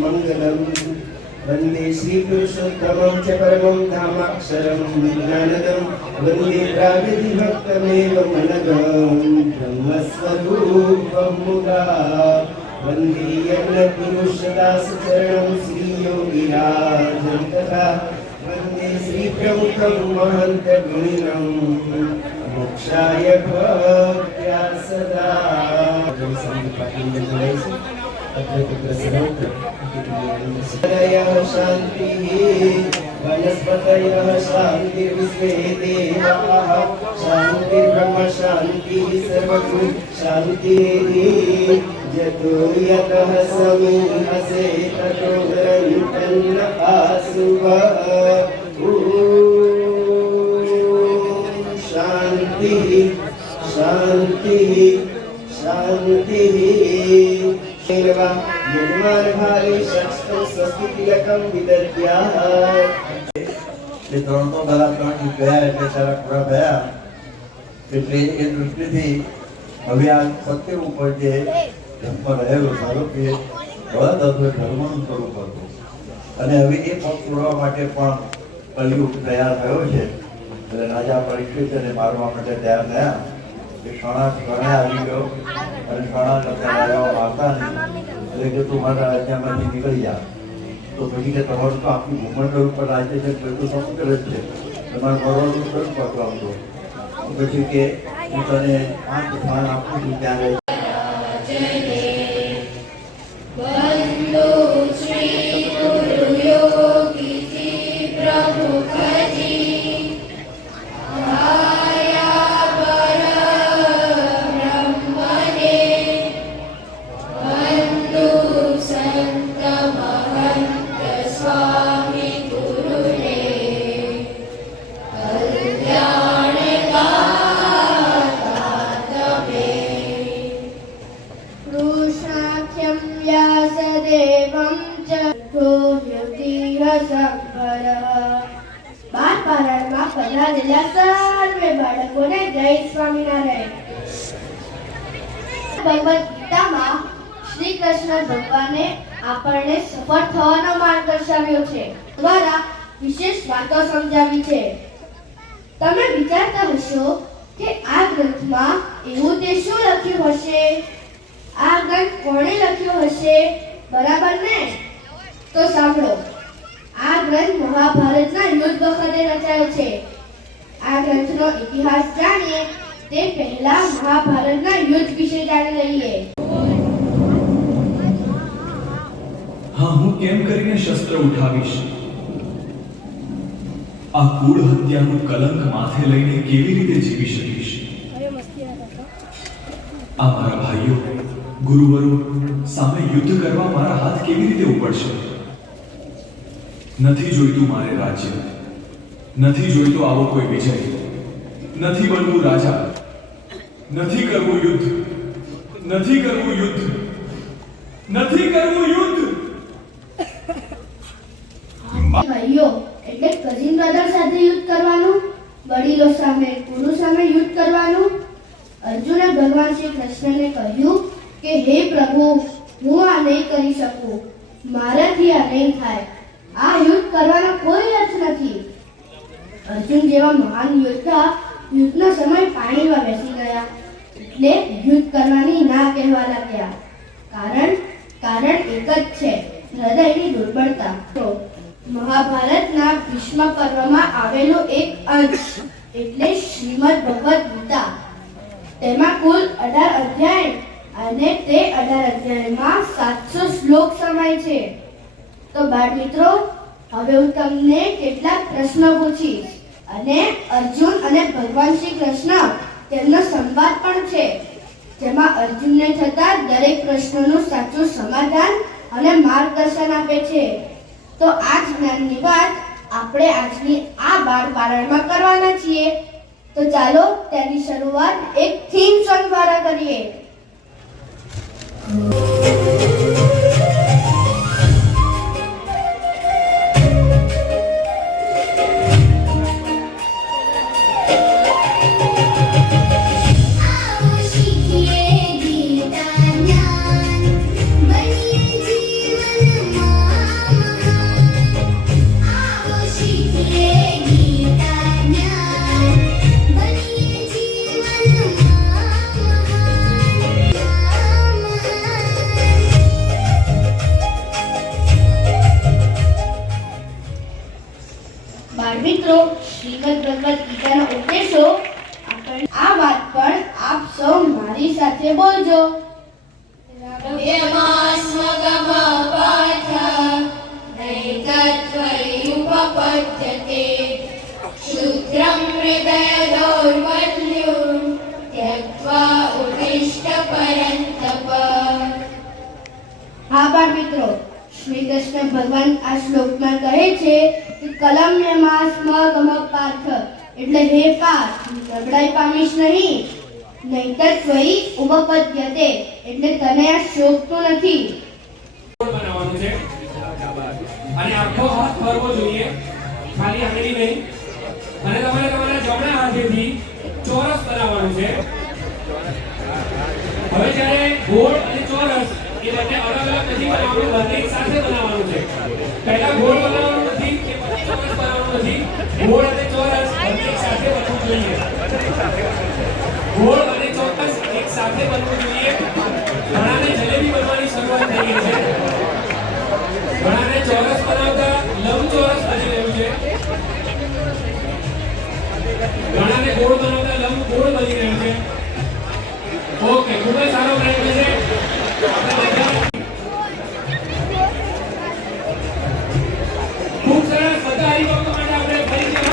मंगलम वंदे श्री पुरुषोत्तमं च परमं धामाक्षरं विज्ञानदं वंदे प्रागतिभक्तमेव मनगं ब्रह्मस्वरूपं मुदा वंदे यज्ञपुरुषदासचरणं श्रीयोगिराजं तथा वंदे श्रीप्रमुखं महन्तगुणिनं मोक्षाय भक्त्या सदा शांति वनस्पतयः शांतिर्विश्वे देवाः शांतिर्ब्रह्म शांतिः सर्वभूत शांतिः यतो यतः समीहसे ततो निरन्तन्न आसुवः शांतिः शांतिः शांतिः यजमान भावे शक्स्तो स्वस्तितिलकं विदद्यात् ये ત્રણ તો બરાબર ત્રણ ગયા એટલે તારા પૂરા થયા એટલે એ દૃષ્ટિથી હવે આ સત્ય ઉપર જે ધર્મ રહેલો સારો કે બધા તત્વે ધર્મનું સ્વરૂપ હતું અને હવે એ પગ તોડવા માટે પણ કલયુગ તૈયાર થયો છે એટલે રાજા પરીક્ષિત એને મારવા માટે તૈયાર થયા એ શરણે આવી ગયો અને શરણા કરતા રાજાઓ મારતા નહીં એટલે કે તું મારા રાજ્યમાંથી નીકળી જા તો પછી કે તમારું તો આખું ભૂમંડળ ઉપર રાજ્ય છે તો સમુદ્ર જ છે તમારે મરવાનું નથી પકડવાનું પછી કે હું તને 5 સ્થાન આપું છું ત્યારે ભગવદ ગીતામાં શ્રી કૃષ્ણ ભગવાને આપણને સફળ થવાનો માર્ગ દર્શાવ્યો છે દ્વારા વિશેષ વાતો સમજાવી છે તમે વિચારતા હશો કે આ ગ્રંથમાં એવું તે શું લખ્યું હશે આ ગ્રંથ કોણે લખ્યો હશે બરાબર ને તો સાંભળો આ ગ્રંથ મહાભારતના યુદ્ધ વખતે રચાયો છે આ ગ્રંથનો ઇતિહાસ જાણીએ તે પહેલા મહાભારતના યુદ્ધ વિશે જાણી લઈએ હા હું કેમ કરીને શસ્ત્ર ઉઠાવીશ આ કુળ હત્યાનું કલંક માથે લઈને કેવી રીતે જીવી શકીશ આ મારા ભાઈઓ ગુરુવરો સામે યુદ્ધ કરવા મારા હાથ કેવી રીતે ઉપડશે નથી જોઈતું મારે રાજ્ય નથી જોઈતો આવો કોઈ વિજય નથી બનવું રાજા નથી કરવું યુદ્ધ નથી કરવું યુદ્ધ નથી કરવું યુદ્ધ ભાઈઓ એટલે કઝિન બ્રધર સાથે યુદ્ધ કરવાનું વડીલો સામે ગુરુ સામે યુદ્ધ કરવાનું અર્જુને ભગવાન શ્રી કૃષ્ણને કહ્યું કે હે પ્રભુ હું આ નહીં કરી શકું મારાથી આ નહીં થાય આ યુદ્ધ કરવાનો કોઈ અર્થ નથી અર્જુન જેવા મહાન યોદ્ધા યુદ્ધનો સમય પાણીમાં બેસી ગયા એટલે યુદ્ધ કરવાની ના કહેવા લાગ્યા કારણ એક જ છે હૃદયની દુર્બળતા તો મહાભારતના ભીષ્મ પર્વમાં આવેલો એક અંશ એટલે શ્રીમદ ભગવદ ગીતા તેમાં કુલ 18 અધ્યાય અને તે 18 અધ્યાયમાં 700 શ્લોક સમાય છે. તો બાળ મિત્રો, હવે હું તમને કેટલાક પ્રશ્નો પૂછીશ અને અર્જુન અને ભગવાન શ્રી કૃષ્ણ તેમનો સંવાદ પણ છે, જેમાં અર્જુનને થતા દરેક પ્રશ્નોનું સાચું સમાધાન અને માર્ગદર્શન આપે છે. તો આ જ જ્ઞાનની વાત આપણે આજની આ બાળ પારાયણમાં કરવાના છીએ. તો ચાલો તેની શરૂઆત એક થીમ સોંગ દ્વારા કરીએ. મિત્રો, શ્રીમદ ભગવદ ગીતાનો ઉપદેશો આપણને આ વાત પણ આપ સૌ મારી સાથે બોલજો. શુદ્રમ હૃદય દૌર્બલ્યમ ત્યક્ત્વા ઉત્તિષ્ઠ પરંતપ. હા બાળ મિત્રો, શ્રી કૃષ્ણ ભગવાન આ શ્લોકમાં કહે છે કે કલમ્યમાં સ્મગમ પાર્થ, એટલે હે પાર્થ, નબળાઈ પામીશ નહીં, નહીતર ત્વયી ઉપપદ્યતે, એટલે તને આ શોભતું નથી. બનાવવાનું છે અને આખો હાથ ફરવો જોઈએ, ખાલી આંગળી નહીં. અને તમારે તમારા જમણા હાથેથી ચોરસ બનાવવાનું છે. હવે જ્યારે ગોળ અને ચોરસ એ બંને અલગ અલગ નથી બનાવવાનું, બંને એક સાથે બનાવવાનું છે. પહેલા ગોળ બનાવવાનું નથી કે પછી ચોરસ બનાવવાનું નથી. ગોળ અને ચોરસ બંને એક સાથે બનવું જોઈએ. ગોળ અને ચોરસ એક સાથે બનવું જોઈએ. ઘણાને જલેબી બનવાની શરૂઆત થઈ ગઈ છે. ઘણાને ચોરસ બનાવતા લંબચોરસ બની રહ્યું છે. ઘણાને ગોળ બનાવતા લંબગોળ બની રહ્યું છે. ઓકે, ખૂબ જ સારો પ્રયત્ન છે. ખૂબ સરસ. બધા હરિભક્તો માટે આપણે ફરીથી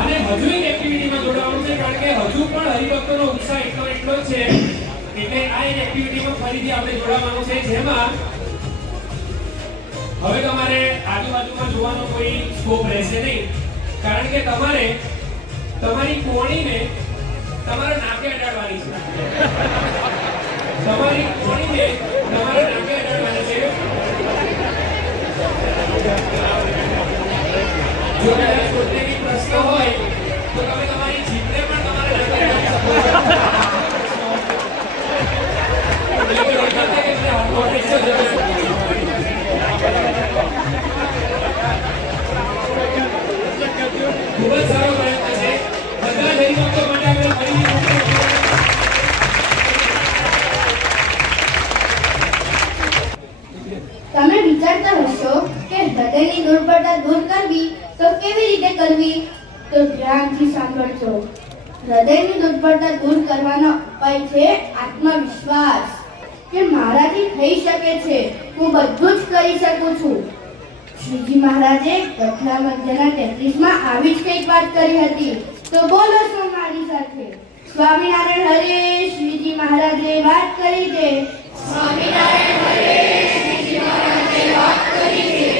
અને હજુ એક એક્ટિવિટીમાં જોડાવાનું છે, કારણ કે હજુ પણ હરિભક્તોનો ઉત્સાહ એટલો જ છે. એટલે આ એક એક્ટિવિટીમાં ફરીથી આપણે જોડાવાનું છે, જેમાં હવે તમારે આજુબાજુમાં જોવાનો કોઈ સ્કોપ રહેશે નહીં, કારણ કે તમારે તમારી કોણીને તમારા નાકે અડાડવાની છે. તમારી કોણીને તમારા નાકે અડાડવાની છે. જો કદાચ કોઈને કંઈ પ્રશ્ન હોય તો તમે તમારી જીભને પણ તમારા નાકે અડાડી શકો છો. ખૂબ જ સારો પ્રયત્ન છે. બધા જ હરિભક્તો માટે આપણે ફરીથી તમે વિચારતા હશો કે હૃદયની દુર્બળતા દૂર કરવી તો કેવી રીતે કરવી? તો ધ્યાનથી સાંભળજો. હૃદયની દુર્બળતા દૂર કરવાનો ઉપાય છે આત્મવિશ્વાસ, કે મારાથી થઈ શકે છે, હું બધું જ કરી શકું છું. શ્રીજી મહારાજે કથા મધ્યના 33માં આવી જ કંઈક વાત કરી હતી. તો બોલો છો મારી સાથે. સ્વામિનારાયણ હરે, શ્રીજી મહારાજે વાત કરી છે. સ્વામિનારાયણ હરે, શ્રીજી મહારાજે વાત કરી છે.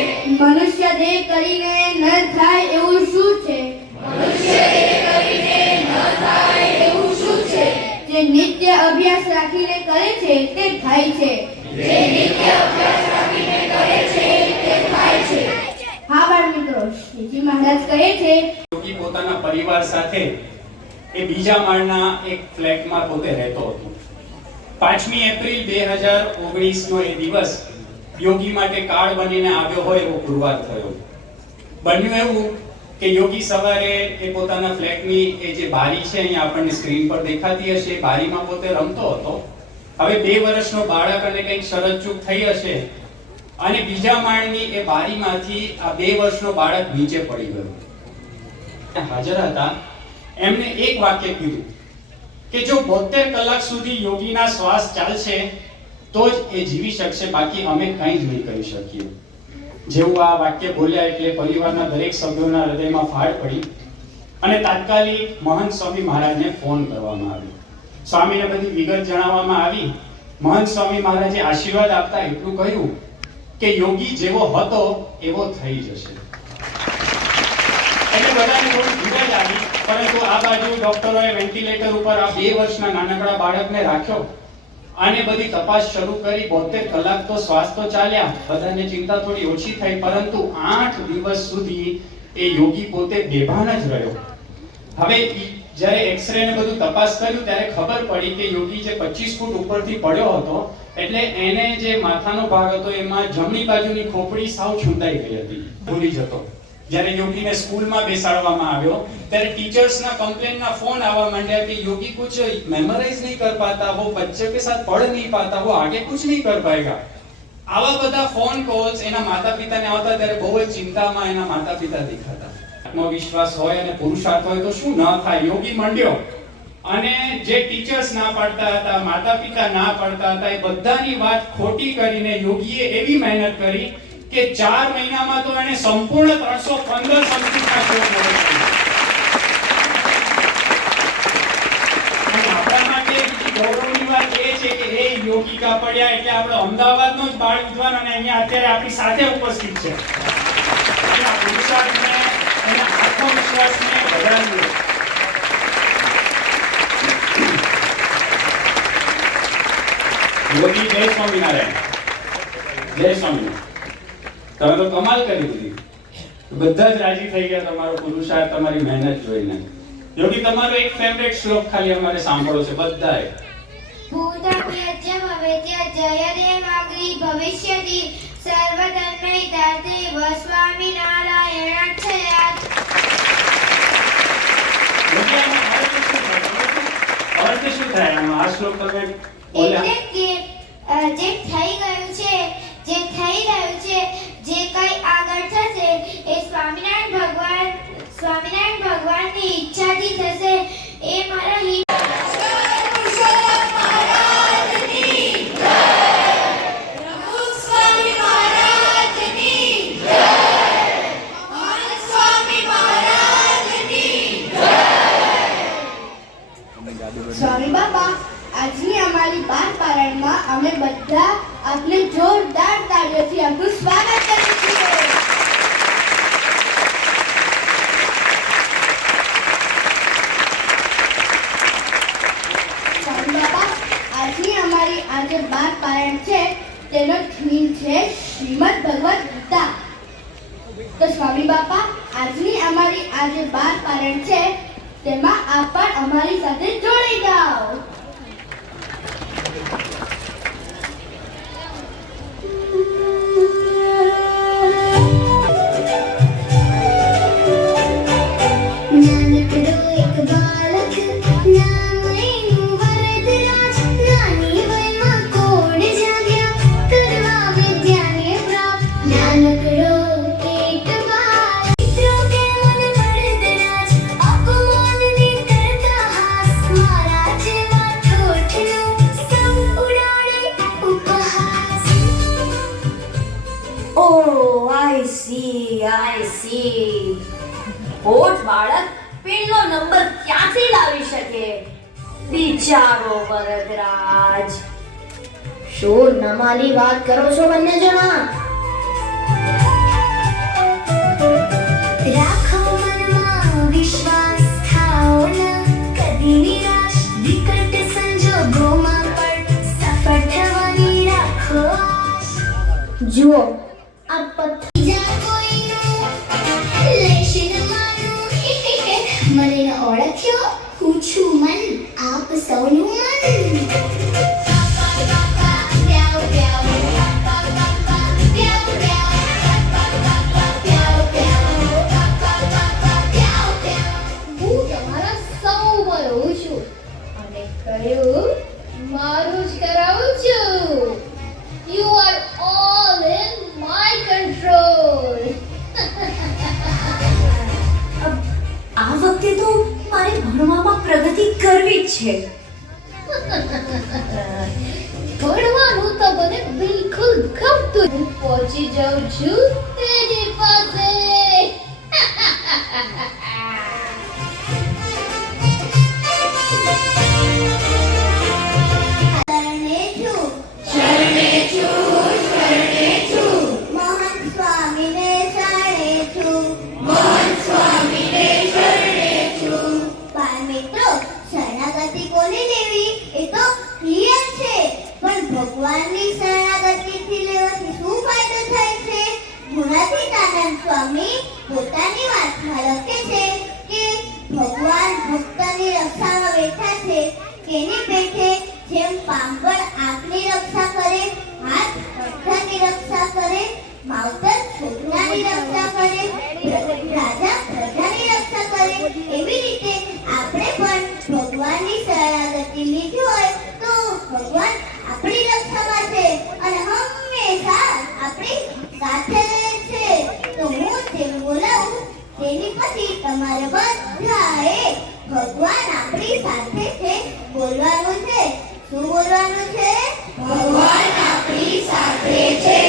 મનુષ્ય દેહ કરીને ન થાય એવું શું છે? મનુષ્ય દેહ કરીને ન થાય એવું શું છે? જે નિત્ય અભ્યાસ રાખીને કરે છે તે થાય છે. જે નિત્ય અભ્યાસ રાખીને કરે છે તે થાય છે. હા બાળ મિત્રો, શ્રીજી મહારાજ કહે છે યોગી પોતાના પરિવાર સાથે એ બીજા માળના એક ફ્લેટમાં પોતે રહેતો હતો. 5મી એપ્રિલ 2019 નો એ દિવસ યોગી માટે કાળ બનીને આવ્યો હોય એવો પુરવાર થયો. બન્યું એવું કે યોગી સવારે એ પોતાના ફ્લેટની એ જે બારી છે, અહીંયા આપણને સ્ક્રીન પર દેખાતી હશે, એ બારીમાં પોતે રમતો હતો. હવે 2 વર્ષનો બાળક અને કંઈક શરતચૂક થઈ હશે અને બીજા માળની એ બારીમાંથી આ 2 વર્ષનો બાળક નીચે પડી ગયો. હાજર હતા એમને એક વાક્ય કીધું કે જો 72 કલાક સુધી યોગીના શ્વાસ ચાલશે તો જ એ જીવી શકશે, બાકી અમે કંઈ જ નહીં કરી શકીએ. જેવું આ વાક્ય બોલ્યા એટલે પરિવારના દરેક સભ્યોના હૃદયમાં ફાડ પડી અને તાત્કાલિક મહંત સ્વામી મહારાજને ફોન કરવામાં આવ્યો. સ્વામીને બધી વિગત જણાવવામાં આવી. મહંત સ્વામી મહારાજે આશીર્વાદ આપતા એટલું કહ્યું કે યોગી જેવો હતો એવો થઈ જશે. એટલે બધાને થોડી ધીરજ આવી, પરંતુ આ બાજુ ડોક્ટરોએ વેન્ટિલેટર ઉપર આ 2 વર્ષના નાનકડા બાળકને રાખ્યો અને બધી તપાસ શરૂ કરી. 72 કલાક તો શ્વાસ તો ચાલ્યા, બધાને ચિંતા થોડી ઓછી થઈ, પરંતુ 8 દિવસ સુધી એ યોગી પોતે બેભાન જ રહ્યો. હવે જ્યારે એક્સરે ને બધું તપાસ કર્યું ત્યારે ખબર પડી કે યોગી જે 25 ફૂટ ઉપરથી પડ્યો હતો, એટલે એને જે માથાનો ભાગ હતો એમાં જમણી બાજુની ખોપડી સાવ છૂંદાઈ ગઈ હતી, ભૂલી જતો. જ્યારે યોગીને સ્કૂલમાં બેસાડવામાં આવ્યો ત્યારે ટીચર્સના કમ્પ્લેનના ફોન આવવા માંડ્યા કે યોગી कुछ मेमोराइज नहीं कर पाता, वो बच्चे के साथ पढ़ नहीं पाता, वो आगे कुछ नहीं कर पाएगा. આવા બધા ફોન કોલ્સ એના માતા-પિતાને આવતા ત્યારે બહુ જ ચિંતામાં એના માતા-પિતા દેખાતા. આત્મવિશ્વાસ હોય અને પુરુષાર્થ હોય તો શું ન થાય. યોગી મંડ્યો અને જે ટીચર્સ ના પાડતા હતા, માતા-પિતા ના પાડતા હતા, એ બધાની વાત ખોટી કરીને યોગીએ એવી મહેનત કરી કે 4 મહિનામાં તો એને સંપૂર્ણ 315 સંસ્કૃતના શ્લોક બોલી. અને આપણા માટે બીજી ગૌરવની વાત એ છે કે એ યોગી કાપડિયા એટલે આપણો અમદાવાદનો જ બાળ વિદ્વાન અને અહીંયા અત્યારે આપણી સાથે ઉપસ્થિત છે. એના પુરુષાર્થને, એના આત્મવિશ્વાસને વધારીએ. યોગી જય સ્વામિનારાયણ. જય સ્વામિનારાયણ. તમે તો કમાલ કરી દીધી. બધા જ રાજી થઈ ગયા તમારો પુરુષાર્થ, તમારી મહેનત જોઈને. યોગી તમારો એક ફેવરેટ શ્લોક ખાલી અમારે સાંભળો છે બધાએ. ભૂતપ્યજ્ય ભવેત્યજ્ય દેવાગ્રી ભવિષ્યતિ સર્વતન્મૈતાર્થે સ્વામિનારાયણાક્ષયાત. અર્થ શું થાય આમાં? આ શ્લોક તમે બોલ્યા એટલે કે જે થઈ ગયું છે, જે થઈ રહ્યું છે, જે કઈ આગળ થશે એ સ્વામિનારાયણ ભગવાનની ઈચ્છાથી થશે. એ મારા સ્વામી બાપા, આજની અમારી 12 પારાયણમાં અમે બધા આપને જોરદાર તાળીઓથી આપનું સ્વાગત કરીએ છીએ. સ્વામી બાપા, આજની અમારી આ જે 12 પારાયણ છે તેનો થીમ છે શ્રીમદ ભગવદ ગીતા. તો સ્વામી બાપા, આજની અમારી આ જે 12 પારાયણ છે તેમાં આપ પણ અમારી સાથે જોડાઈ જાઓ. I see. હોઠ બાળક પેનનો નંબર ક્યાંથી લાવી શકે? બિચારો વરદરાજ. શું નમાલી વાત કરો છો બંને જણા? રાખો મનમાં વિશ્વાસ, થાઓ ન કદી નિરાશ. વિકટ સંજોગોમાં પણ સફળ થવાની રાખો આશ. જુઓ, આ પથ્થર મને ઓળખ્યો? હું છું મન, આપ સૌનું મન. હું તમારા સૌ પર રહું છું અને કયું મારું જ કરાવું છું. You are all in my control. આ છે. ભણવાનું તો મને બિલકુલ ગમતું. હું પહોંચી જાઉં છું તેની પાસે. મોહન સ્વામીને શરણે છું. બાળ મિત્રો, શરણાગતિ કોને લેવી એ તો ક્લિયર છે, પણ ભગવાનની શરણાગતિથી લેવાથી શું ફાયદો થાય છે? ગુણાતીતાનંદ સ્વામી પોતાની વાતમાં લખે છે કે ભગવાન ભક્તની રક્ષામાં બેઠા છે. કેની પેઠે? જેમ પાંગળ આંખની રક્ષા કરે, હાથ બધાની રક્ષા કરે, માવતર છોકરાની રક્ષા કરે, રાજા પ્રજાની રક્ષા કરે, એવી રીતે આપણે પણ ભગવાનની શરણાગતિ લીધી હોય તો ભગવાન આપણી રક્ષામાં છે અને હંમેશા આપણી સાથે રહે છે. તો હું જેમ બોલાવું તેની પછી તમારે બધાએ ભગવાન આપણી સાથે છે બોલવાનું છે. શું બોલવાનું છે? ભગવાન આપણી સાથે છે.